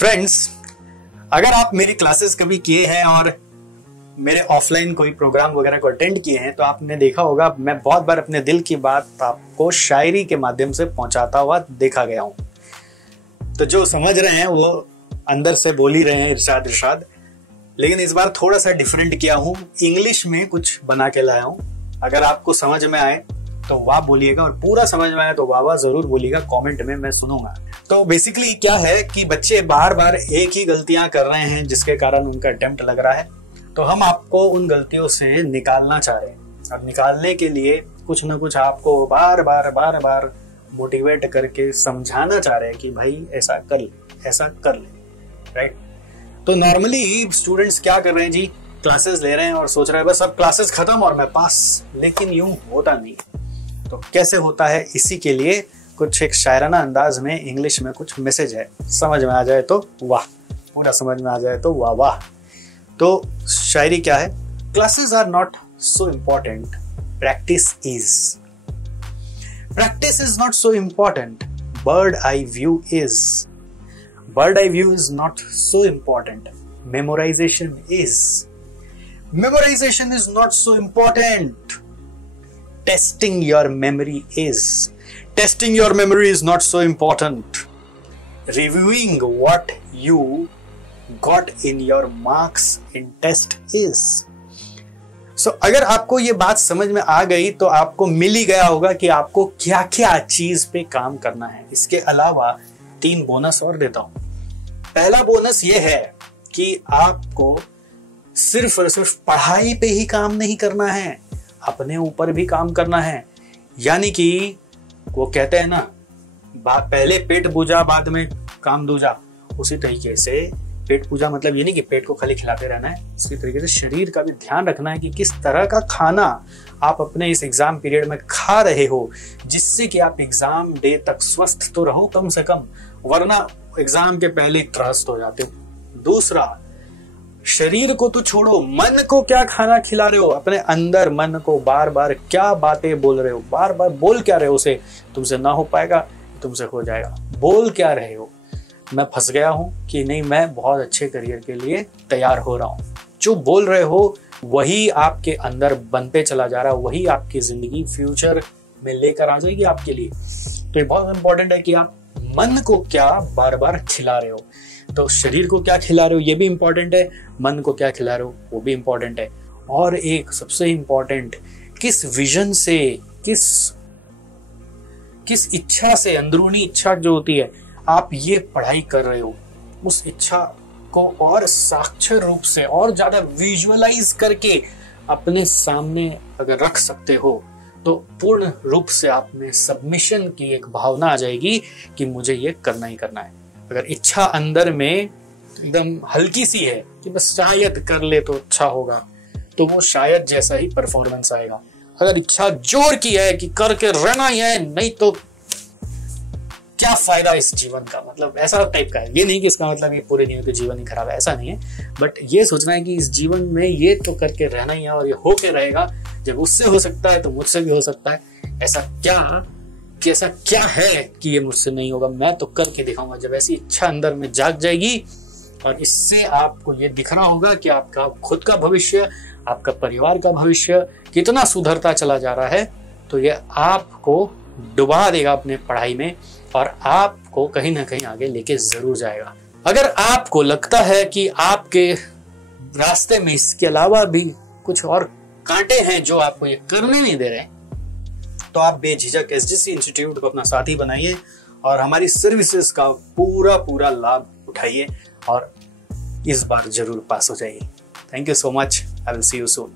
Friends, अगर आप मेरी क्लासेस कभी किए हैं और मेरे ऑफलाइन कोई प्रोग्राम वगैरह को अटेंड किए हैं तो आपने देखा होगा मैं बहुत बार अपने दिल की बात आपको शायरी के माध्यम से पहुंचाता हुआ देखा गया हूं। तो जो समझ रहे हैं वो अंदर से बोल ही रहे हैं इरशाद इरशाद, लेकिन इस बार थोड़ा सा डिफरेंट किया हूं, इंग्लिश में कुछ बना के लाया हूं। अगर आपको समझ में आए तो वाह बोलिएगा और पूरा समझ में आए तो वाह वाह जरूर बोलिएगा, कमेंट में मैं सुनूंगा। तो बेसिकली क्या है कि बच्चे बार बार एक ही गलतियां कर रहे हैं जिसके कारण उनका अटेम्प्ट लग रहा है। तो हम आपको उन गलतियों से निकालना चाह रहे हैं और निकालने के लिए कुछ ना कुछ आपको बार बार मोटिवेट करके समझाना चाह रहे हैं कि भाई ऐसा कर ले, ऐसा कर ले, राइट। तो नॉर्मली स्टूडेंट्स क्या कर रहे हैं जी, क्लासेस ले रहे हैं और सोच रहे हैं बस अब क्लासेस खत्म और मैं पास, लेकिन यूं होता नहीं। तो कैसे होता है, इसी के लिए कुछ एक शायराना अंदाज में इंग्लिश में कुछ मैसेज है, समझ में आ जाए तो वाह, पूरा समझ में आ जाए तो वाह वाह। तो शायरी क्या है, classes are not so important, practice is. Practice is not so important, bird eye view is. Bird eye view is not so important, memorisation is. Memorisation is not so important, testing your memory is. Testing your memory is not so important. Reviewing what you got in your marks in test is. So, अगर आपको ये बात समझ में आ गई तो आपको मिल ही गया होगा कि आपको क्या क्या चीज पे काम करना है। इसके अलावा 3 बोनस और देता हूं। पहला बोनस ये है कि आपको सिर्फ और सिर्फ पढ़ाई पे ही काम नहीं करना है, अपने ऊपर भी काम करना है। यानी कि वो कहते हैं ना, पहले पेट पूजा बाद में काम दूजा, उसी तरीके से पेट पूजा मतलब ये नहीं कि पेट को खाली खिलाते रहना है, इसी तरीके से शरीर का भी ध्यान रखना है कि किस तरह का खाना आप अपने इस एग्जाम पीरियड में खा रहे हो, जिससे कि आप एग्जाम डे तक स्वस्थ तो रहो कम से कम, वरना एग्जाम के पहले त्रस्त हो जाते हो। दूसरा, शरीर को तो छोड़ो, मन को क्या खाना खिला रहे हो, अपने अंदर मन को बार बार क्या बातें बोल रहे हो, बार बार बोल क्या रहे हो, उसे तुमसे ना हो पाएगा, तुमसे हो जाएगा। बोल क्या रहे हो, मैं फंस गया हूं कि नहीं, मैं बहुत अच्छे करियर के लिए तैयार हो रहा हूं। जो बोल रहे हो वही आपके अंदर बनते चला जा रहा है, वही आपकी जिंदगी फ्यूचर में लेकर आ जाएगी आपके लिए। तो ये बहुत इंपॉर्टेंट है कि आप मन को क्या बार बार खिला रहे हो। तो शरीर को क्या खिला रहे हो ये भी इंपॉर्टेंट है, मन को क्या खिला रहे हो वो भी इंपॉर्टेंट है। और एक सबसे इंपॉर्टेंट, किस विजन से, किस इच्छा से, अंदरूनी इच्छा जो होती है, आप ये पढ़ाई कर रहे हो, उस इच्छा को और साक्षर रूप से और ज्यादा विजुअलाइज करके अपने सामने अगर रख सकते हो तो पूर्ण रूप से आप में सबमिशन की एक भावना आ जाएगी कि मुझे ये करना ही करना है। अगर इच्छा अंदर में एकदम हल्की सी है कि बस शायद कर ले तो अच्छा होगा, तो वो शायद जैसा ही परफॉर्मेंस आएगा। अगर इच्छा जोर की है कि करके रहना ही है, नहीं तो क्या फायदा इस जीवन का, मतलब ऐसा टाइप का है। ये नहीं कि इसका मतलब ये पूरे नहीं तो जीवन ही खराब है, ऐसा नहीं है, बट ये सोचना है कि इस जीवन में ये तो करके रहना ही है और ये होके रहेगा। जब उससे हो सकता है तो मुझसे भी हो सकता है। ऐसा क्या है कि ये मुझसे नहीं होगा, मैं तो करके दिखाऊंगा। जब ऐसी इच्छा अंदर में जाग जाएगी और इससे आपको ये दिखना होगा कि आपका खुद का भविष्य, आपका परिवार का भविष्य कितना सुधरता चला जा रहा है, तो ये आपको डुबा देगा अपने पढ़ाई में और आपको कहीं ना कहीं आगे लेके जरूर जाएगा। अगर आपको लगता है कि आपके रास्ते में इसके अलावा भी कुछ और कांटे हैं जो आपको ये करने नहीं दे रहे, तो आप बेझिझक एसजीसी इंस्टीट्यूट को अपना साथी बनाइए और हमारी सर्विसेज का पूरा लाभ उठाइए और इस बार जरूर पास हो जाइए। Thank you so much, I will see you soon.